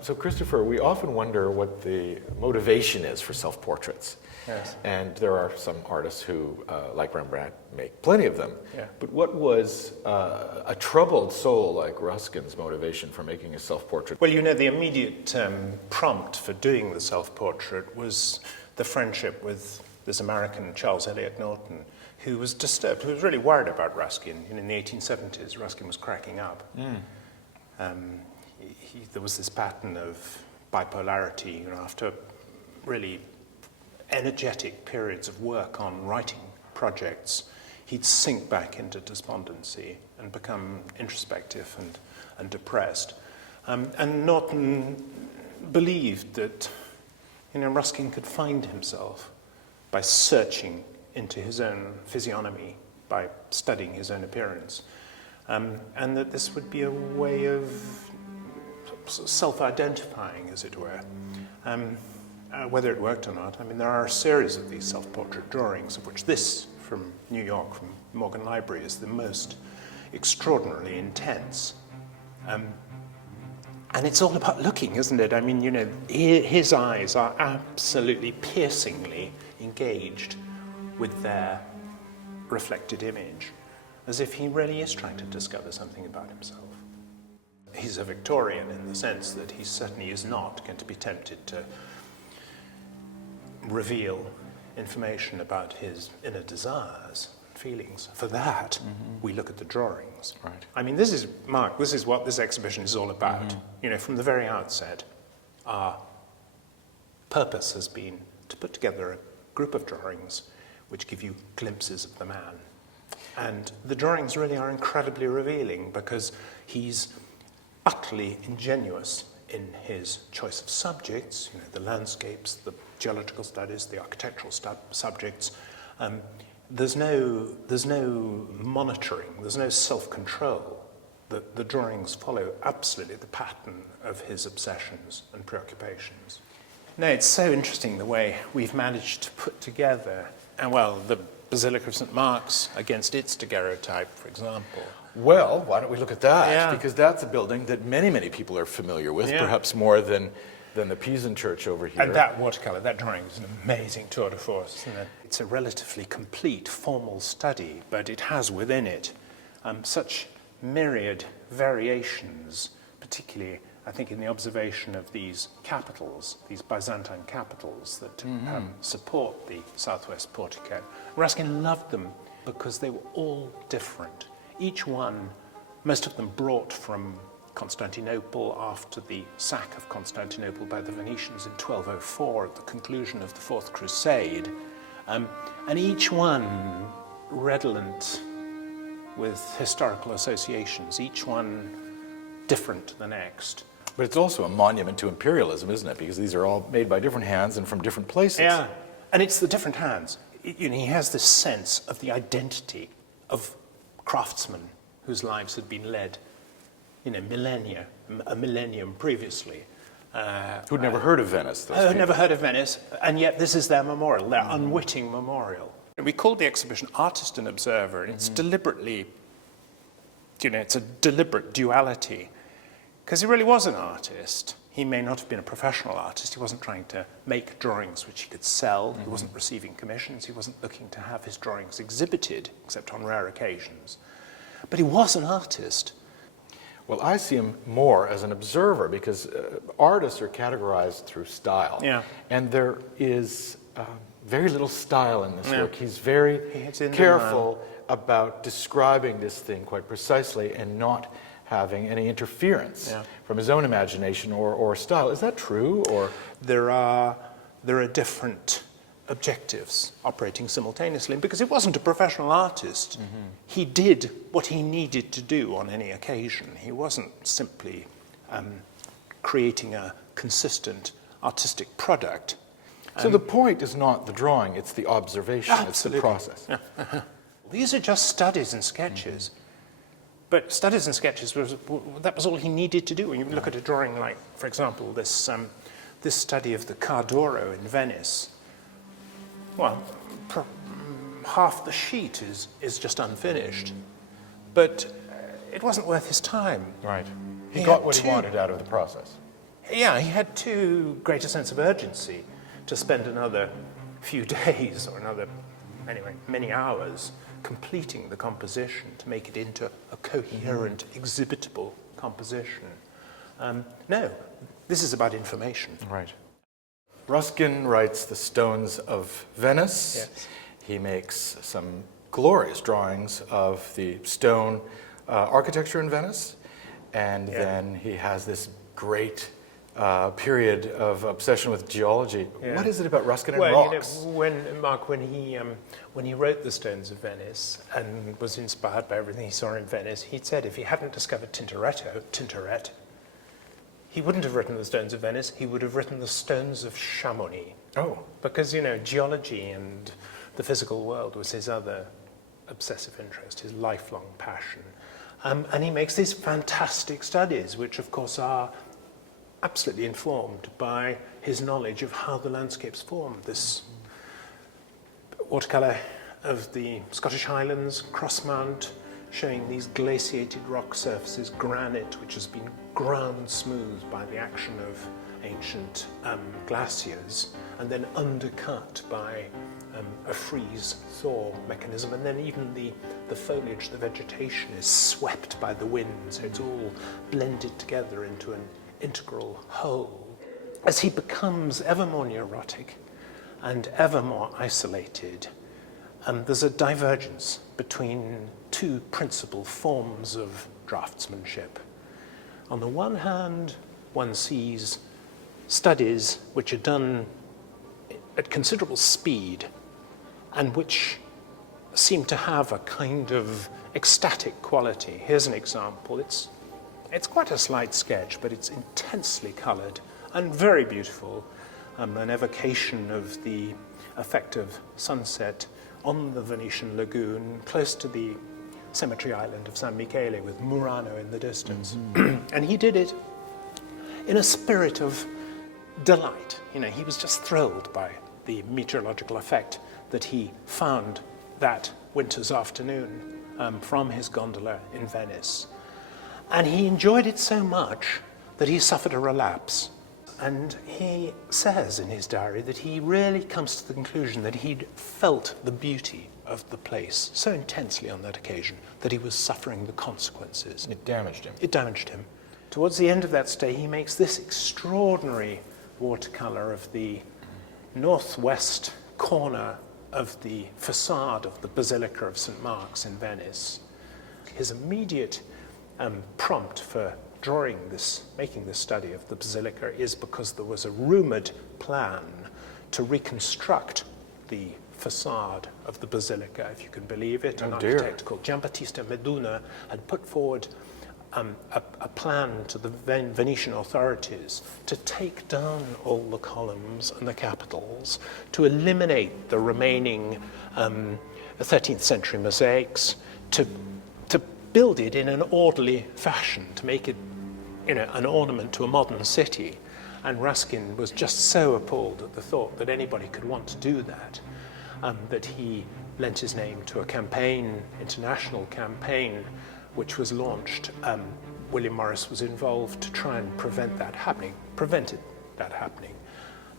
So Christopher, we often wonder what the motivation is for self-portraits. Yes. And there are some artists who, like Rembrandt, make plenty of them. Yeah. But what was a troubled soul like Ruskin's motivation for making a self-portrait? Well, you know, the immediate prompt for doing the self-portrait was the friendship with this American, Charles Eliot Norton, who was disturbed, who was really worried about Ruskin. And in the 1870s, Ruskin was cracking up. There was this pattern of bipolarity, you know, after really energetic periods of work on writing projects, he'd sink back into despondency and become introspective and depressed. And Norton believed that, you know, Ruskin could find himself by searching into his own physiognomy, by studying his own appearance, and that this would be a way of self-identifying, as it were. Whether it worked or not, I mean, there are a series of these self-portrait drawings, of which this from New York, from Morgan Library, is the most extraordinarily intense. And it's all about looking, isn't it? I mean, you know, his eyes are absolutely piercingly engaged with their reflected image, as if he really is trying to discover something about himself. He's a Victorian in the sense that he certainly is not going to be tempted to reveal information about his inner desires and feelings. For that, we look at the drawings. Right. I mean, this is, Mark, this is what this exhibition is all about. You know, from the very outset, our purpose has been to put together a group of drawings which give you glimpses of the man. And the drawings really are incredibly revealing because he's utterly ingenuous in his choice of subjects, you know, the landscapes, the geological studies, the architectural subjects. There's no monitoring, there's no self-control. The drawings follow absolutely the pattern of his obsessions and preoccupations. No, it's so interesting the way we've managed to put together, and well, the Basilica of St. Mark's against its daguerreotype, for example. Well, why don't we look at that? Yeah. Because that's a building that many, many people are familiar with, Yeah. perhaps more than the Pisan Church over here. And that watercolour, that drawing is an amazing tour de force, isn't it? It's a relatively complete formal study, but it has within it such myriad variations, particularly, I think, in the observation of these capitals, these Byzantine capitals that support the southwest portico. Ruskin loved them because they were all different. Each one, most of them brought from Constantinople after the sack of Constantinople by the Venetians in 1204 at the conclusion of the Fourth Crusade, and each one redolent with historical associations, each one different to the next. But it's also a monument to imperialism, isn't it? Because these are all made by different hands and from different places. Yeah, and it's the different hands. You know, he has this sense of the identity of craftsmen whose lives had been led, you know, a millennium previously. Who'd never heard of Venice, those Who'd people. never heard of Venice, and yet this is their memorial, their unwitting memorial. And we called the exhibition Artist and Observer, and it's deliberately, you know, it's a deliberate duality, because he really was an artist. He may not have been a professional artist. He wasn't trying to make drawings which he could sell. He wasn't receiving commissions. He wasn't looking to have his drawings exhibited, except on rare occasions. But he was an artist. Well, I see him more as an observer because artists are categorized through style. Yeah. And there is very little style in this work. He's very It's in the careful about describing this thing quite precisely and not having any interference from his own imagination or style. Is that true? Or There are different objectives operating simultaneously. And because he wasn't a professional artist, he did what he needed to do on any occasion. He wasn't simply creating a consistent artistic product. so the point is not the drawing, it's the observation, it's the Absolutely. process. These are just studies and sketches. But studies and sketches, that was all he needed to do. When you look at a drawing like, for example, this study of the Car d'Oro in Venice, well, half the sheet is just unfinished. But it wasn't worth his time. Right. He He got had what he two. wanted out of the process. Yeah, he had too great a sense of urgency to spend another few days or many hours completing the composition to make it into a coherent, exhibitable composition. No, this is about information. Right. Ruskin writes The Stones of Venice. Yes. He makes some glorious drawings of the stone architecture in Venice. And then he has this great period of obsession with geology. Yeah. What is it about Ruskin and Well, rocks? When he wrote The Stones of Venice and was inspired by everything he saw in Venice, he'd said if he hadn't discovered Tintoret, he wouldn't have written The Stones of Venice, he would have written The Stones of Chamonix. Oh. Because, geology and the physical world was his other obsessive interest, his lifelong passion. And he makes these fantastic studies, which of course are absolutely informed by his knowledge of how the landscapes form. This watercolour of the Scottish Highlands, Crossmount, showing these glaciated rock surfaces, granite, which has been ground smooth by the action of ancient glaciers, and then undercut by a freeze-thaw mechanism. And then even the foliage, the vegetation is swept by the wind, so it's all blended together into an integral whole. As he becomes ever more neurotic and ever more isolated, there's a divergence between two principal forms of draftsmanship. On the one hand, one sees studies which are done at considerable speed and which seem to have a kind of ecstatic quality. Here's an example. It's quite a slight sketch, but it's intensely coloured and very beautiful. An evocation of the effect of sunset on the Venetian lagoon, close to the cemetery island of San Michele with Murano in the distance. And he did it in a spirit of delight. He was just thrilled by the meteorological effect that he found that winter's afternoon from his gondola in Venice. And he enjoyed it so much that he suffered a relapse. And he says in his diary that he really comes to the conclusion that he'd felt the beauty of the place so intensely on that occasion that he was suffering the consequences. It damaged him. It damaged him. Towards the end of that stay, he makes this extraordinary watercolour of the northwest corner of the facade of the Basilica of St. Mark's in Venice. His immediate prompt for making this study of the Basilica is because there was a rumoured plan to reconstruct the facade of the Basilica, if you can believe it. An architect called Giambattista Meduna had put forward a plan to the Venetian authorities to take down all the columns and the capitals, to eliminate the remaining 13th century mosaics, to build it in an orderly fashion, to make it an ornament to a modern city. And Ruskin was just so appalled at the thought that anybody could want to do that, that he lent his name to a campaign, international campaign, which was launched. William Morris was involved to try and prevented that happening.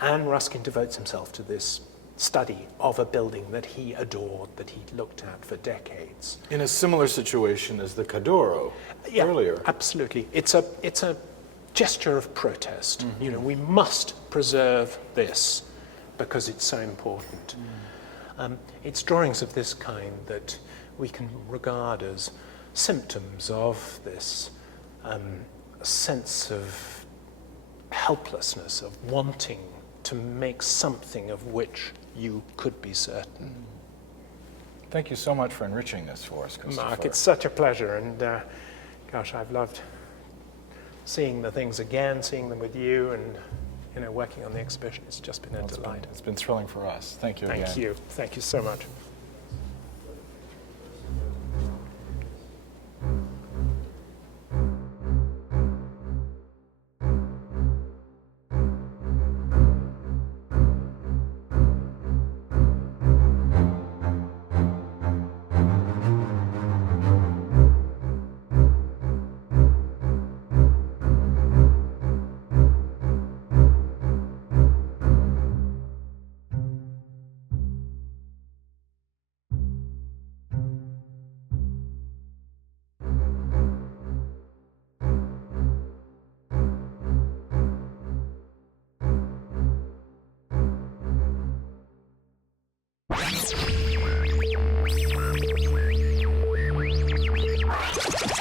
And Ruskin devotes himself to this study of a building that he adored, that he looked at for decades. In a similar situation as the Cadoro earlier. Absolutely. It's a gesture of protest. We must preserve this because it's so important. It's drawings of this kind that we can regard as symptoms of this sense of helplessness, of wanting to make something of which you could be certain. Thank you so much for enriching this for us, Christopher. Mark, it's such a pleasure, and gosh, I've loved seeing the things again, seeing them with you, and working on the exhibition. It's just been a delight. It's been thrilling for us. Thank you again. Thank you so much.